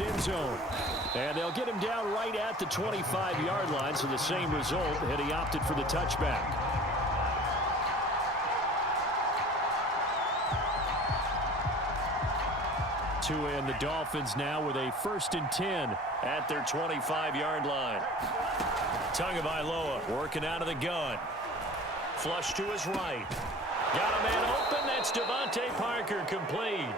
End zone. And they'll get him down right at the 25-yard line, so the same result, and he opted for the touchback. Tua and the Dolphins now with a 1st and 10 at their 25-yard line. Tagovailoa working out of the gun. Flush to his right. Got a man open. That's Devontae Parker, complete.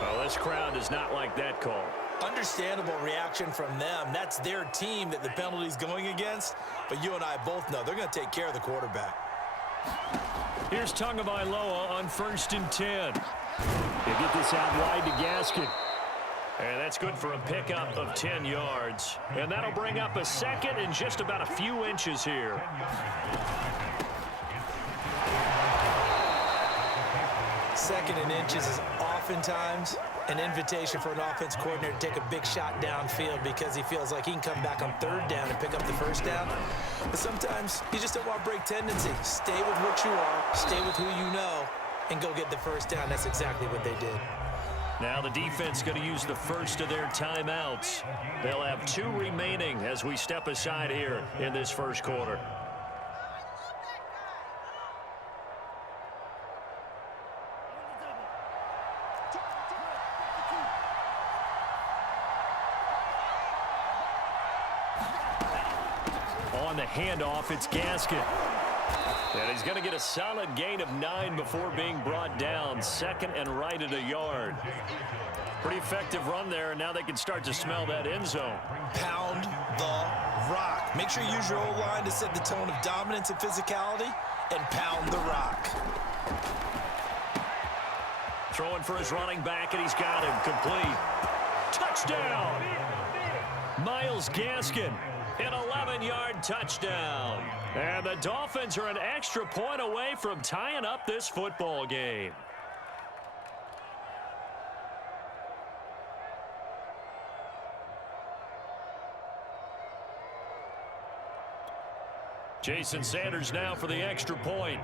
Well, this crowd does not like that call. Understandable reaction from them. That's their team that the penalty's going against. But you and I both know they're going to take care of the quarterback. Here's Tagovailoa on 1st and 10. They get this out wide to Gaskin. And that's good for a pickup of 10 yards. And that'll bring up a 2nd and just about a few inches here. Second and inches is oftentimes an invitation for an offense coordinator to take a big shot downfield because he feels like he can come back on 3rd down and pick up the 1st down. But sometimes you just don't want to break tendency. Stay with what you are, stay with who you know, and go get the 1st down. That's exactly what they did. Now the defense going to use the first of their timeouts. They'll have 2 remaining as we step aside here in this first quarter. On the handoff, it's Gaskin. And he's going to get a solid gain of 9 before being brought down. 2nd and right at a yard. Pretty effective run there, and now they can start to smell that end zone. Pound the rock. Make sure you use your O-line to set the tone of dominance and physicality, and pound the rock. Throwing for his running back, and he's got him complete. Touchdown! Myles Gaskin. An 11-yard touchdown. And the Dolphins are an extra point away from tying up this football game. Jason Sanders now for the extra point.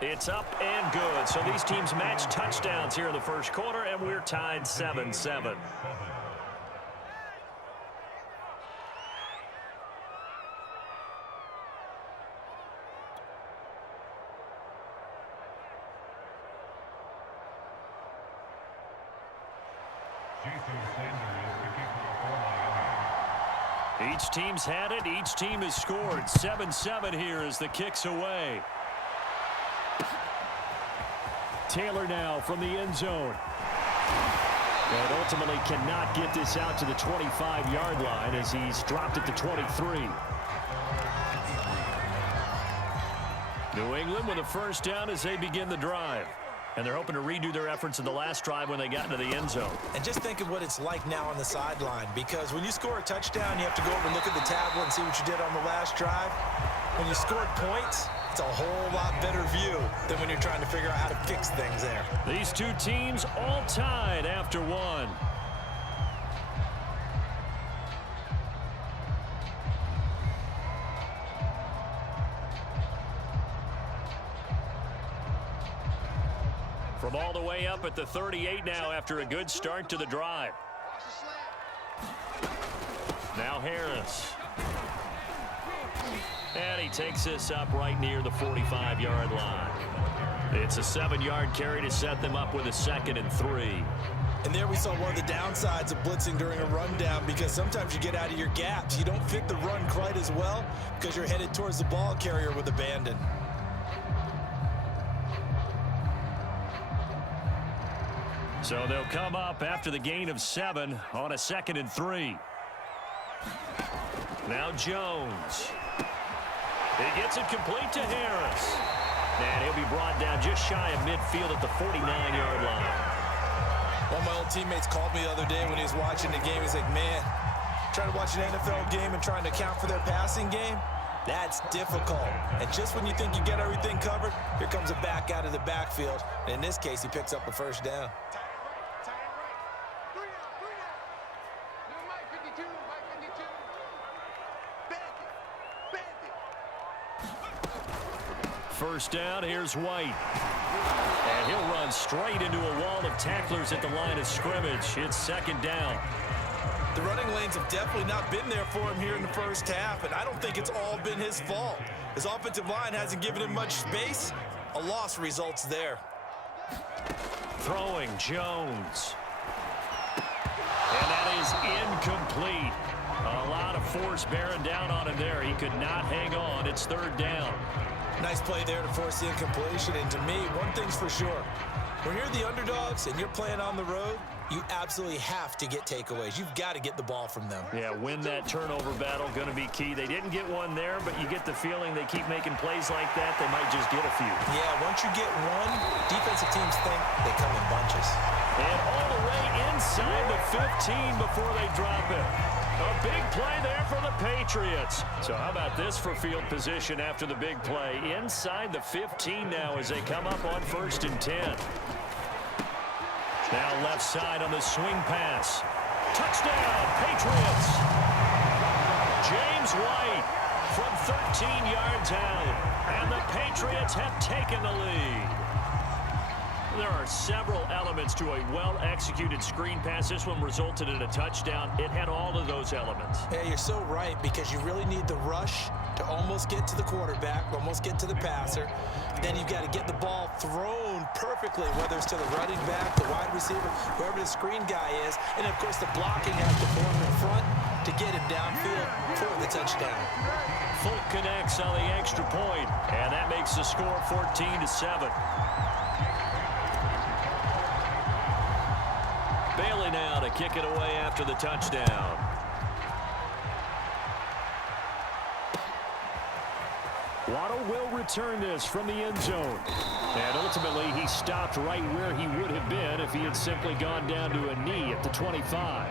It's up and good. So these teams match touchdowns here in the first quarter, and we're tied 7-7. Each team's had it. Each team has scored. 7-7 here as the kick's away. Taylor now from the end zone. And ultimately cannot get this out to the 25-yard line as he's dropped it to 23. New England with a 1st down as they begin the drive. And they're hoping to redo their efforts in the last drive when they got into the end zone. And just think of what it's like now on the sideline, because when you score a touchdown, you have to go over and look at the tablet and see what you did on the last drive. When you scored points, it's a whole lot better view than when you're trying to figure out how to fix things there. These two teams all tied after one. From all the way up at the 38 now after a good start to the drive. Now Harris. And he takes this up right near the 45-yard line. It's a 7-yard carry to set them up with a 2nd and 3. And there we saw one of the downsides of blitzing during a rundown, because sometimes you get out of your gaps. You don't fit the run quite as well because you're headed towards the ball carrier with abandon. So they'll come up after the gain of 7 on a 2nd and 3. Now Jones. He gets it complete to Harris. And he'll be brought down just shy of midfield at the 49-yard line. One of my old teammates called me the other day when he was watching the game. He's like, man, trying to watch an NFL game and trying to account for their passing game, that's difficult. And just when you think you get everything covered, here comes a back out of the backfield. And in this case, he picks up a 1st down. First down, here's White. And he'll run straight into a wall of tacklers at the line of scrimmage. It's second down. The running lanes have definitely not been there for him here in the first half, and I don't think it's all been his fault. His offensive line hasn't given him much space. A loss results there. Throwing, Jones. And that is incomplete. A lot of force bearing down on him there. He could not hang on. It's third down. Nice play there to force the incompletion. And to me, one thing's for sure. When you're the underdogs and you're playing on the road, you absolutely have to get takeaways. You've got to get the ball from them. Yeah, win that turnover battle, going to be key. They didn't get one there, but you get the feeling they keep making plays like that, they might just get a few. Yeah, once you get one, defensive teams think they come in bunches. And all the way inside the 15 before they drop it. A big play there for the Patriots. So how about this for field position after the big play? Inside the 15 now as they come up on 1st and 10. Now left side on the swing pass. Touchdown, Patriots. James White from 13 yards out. And the Patriots have taken the lead. There are several elements to a well-executed screen pass. This one resulted in a touchdown. It had all of those elements. Yeah, you're so right, because you really need the rush to almost get to the quarterback, almost get to the passer. Then you've got to get the ball thrown perfectly, whether it's to the running back, the wide receiver, whoever the screen guy is. And, of course, the blocking has to form in front to get him downfield for the touchdown. Fulk connects on the extra point, and that makes the score 14-7. Bailey now to kick it away after the touchdown. Waddle will return this from the end zone. And ultimately, he stopped right where he would have been if he had simply gone down to a knee at the 25.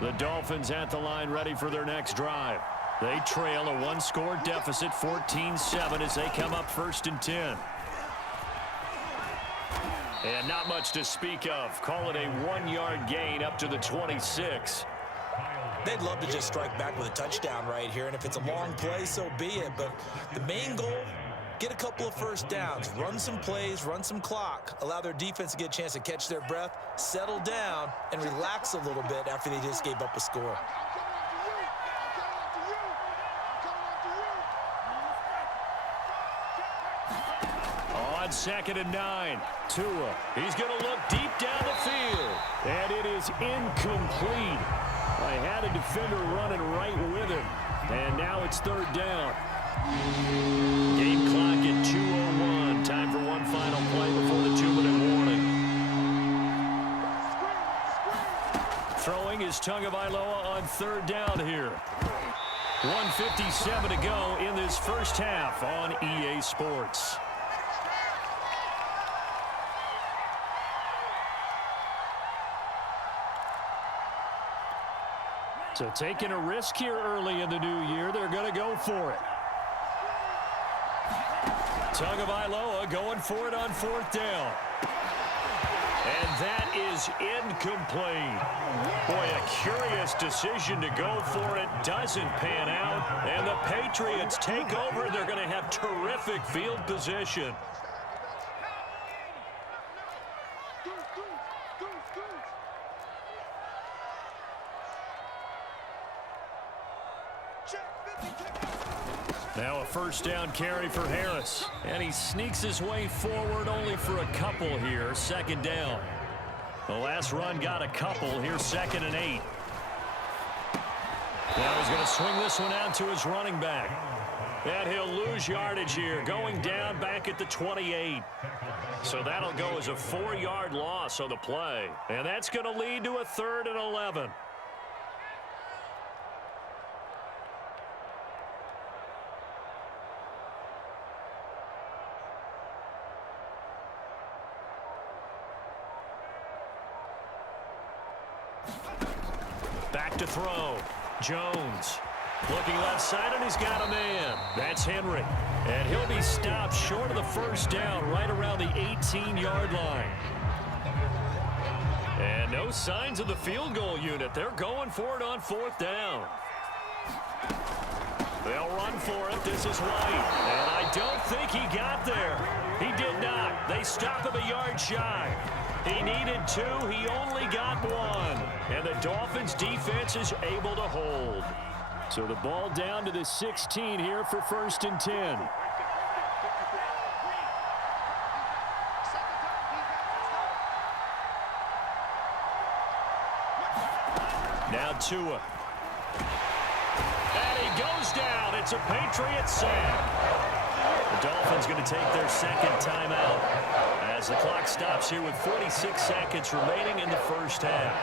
The Dolphins at the line ready for their next drive. They trail a one-score deficit, 14-7, as they come up 1st and 10. And not much to speak of. Call it a 1-yard gain up to the 26. They'd love to just strike back with a touchdown right here, and if it's a long play, so be it. But the main goal, get a couple of first downs, run some plays, run some clock, allow their defense to get a chance to catch their breath, settle down, and relax a little bit after they just gave up a score. On 2nd and 9, Tua. He's going to look deep down the field. And it is incomplete. I had a defender running right with him. And now it's 3rd down. Game clock at 2:01. Time for one final play before the 2-minute warning. Throwing is Tagovailoa on 3rd down here. 1:57 to go in this first half on EA Sports. So taking a risk here early in the new year, they're going to go for it. Tagovailoa going for it on 4th down. And that is incomplete. Boy, a curious decision to go for it. Doesn't pan out. And the Patriots take over. They're going to have terrific field position. Now a first down carry for Harris. And he sneaks his way forward only for a couple here. 2nd down. The last run got a couple. Here's 2nd and 8. Now he's going to swing this one out to his running back. And he'll lose yardage here. Going down back at the 28. So that'll go as a 4-yard loss on the play. And that's going to lead to a 3rd and 11. Back to throw. Jones looking left side, and he's got a man. That's Henry. And he'll be stopped short of the first down right around the 18-yard line. And no signs of the field goal unit. They're going for it on 4th down. They'll run for it. This is White. And I don't think he got there. He did not. They stop him a yard shy. He needed 2. He only got 1. And the Dolphins defense is able to hold. So the ball down to the 16 here for 1st and 10. Now Tua. And he goes down. It's a Patriot sack. The Dolphins going to take their second timeout as the clock stops here with 46 seconds remaining in the first half.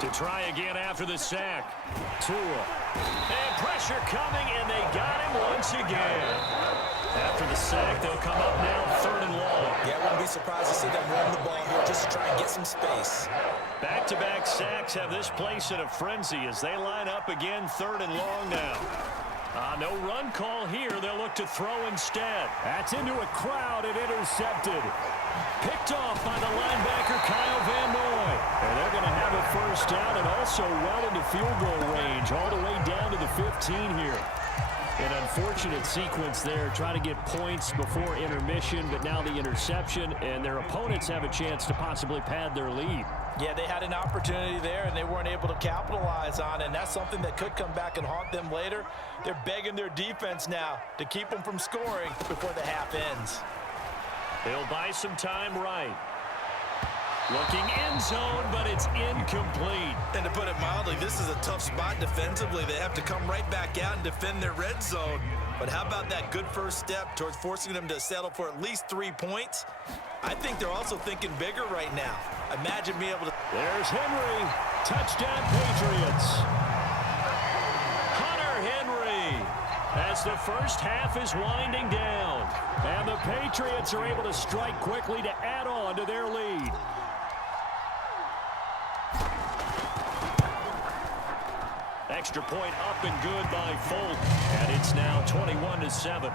To try again after the sack. Tua. And pressure coming, and they got him once again. After the sack, they'll come up now 3rd and long. Yeah, I wouldn't be surprised to see them run the ball here just to try and get some space. Back-to-back sacks have this place in a frenzy as they line up again 3rd and long now. No run call here. They'll look to throw instead. That's into a crowd and intercepted. Picked off by the linebacker Kyle Van Noy. And they're going to have a first down and also well into field goal range all the way down to the 15 here. An unfortunate sequence there, trying to get points before intermission, but now the interception, and their opponents have a chance to possibly pad their lead. Yeah, they had an opportunity there, and they weren't able to capitalize on it, and that's something that could come back and haunt them later. They're begging their defense now to keep them from scoring before the half ends. They'll buy some time right. Looking end zone, but it's incomplete. And to put it mildly, this is a tough spot defensively. They have to come right back out and defend their red zone. But how about that good first step towards forcing them to settle for at least 3 points? I think they're also thinking bigger right now. Imagine being able to... There's Henry. Touchdown, Patriots. Hunter Henry as the first half is winding down. And the Patriots are able to strike quickly to add on to their lead. Extra point up and good by Folk. And it's now 21-7.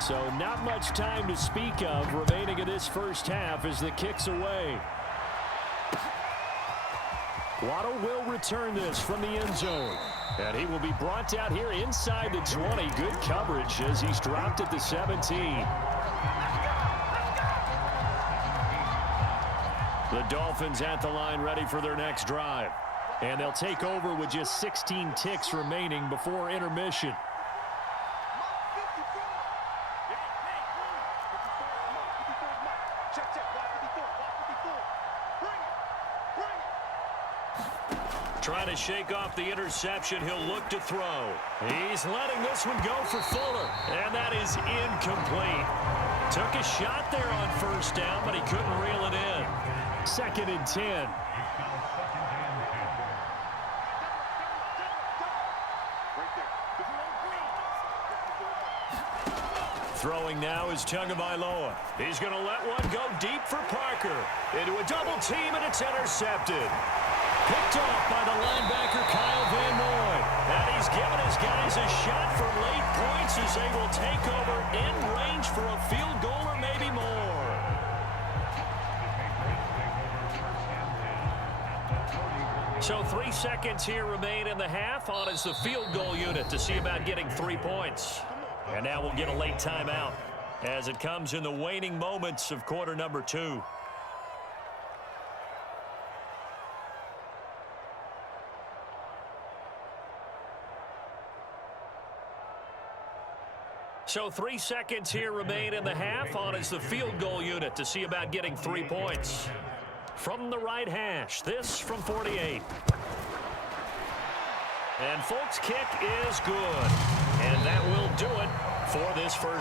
So not much time to speak of remaining in this first half as the kick's away. Waddle will return this from the end zone. And he will be brought out here inside the 20. Good coverage as he's dropped at the 17. The Dolphins at the line ready for their next drive. And they'll take over with just 16 ticks remaining before intermission. Trying to shake off the interception. He'll look to throw. He's letting this one go for Fuller. And that is incomplete. Took a shot there on first down, but he couldn't reel it in. 2nd and 10. Throwing now is Tagovailoa. He's going to let one go deep for Parker. Into a double team, and it's intercepted. Picked off by the linebacker Kyle Van Noy. And he's given his guys a shot for late points as they will take over in range for a field goal or maybe more. So 3 seconds here remain in the half. On is the field goal unit to see about getting 3 points. And now we'll get a late timeout as it comes in the waning moments of quarter number 2. So 3 seconds here remain in the half. On is the field goal unit to see about getting 3 points. From the right hash, this from 48. And Folk's kick is good. And that will do it for this first.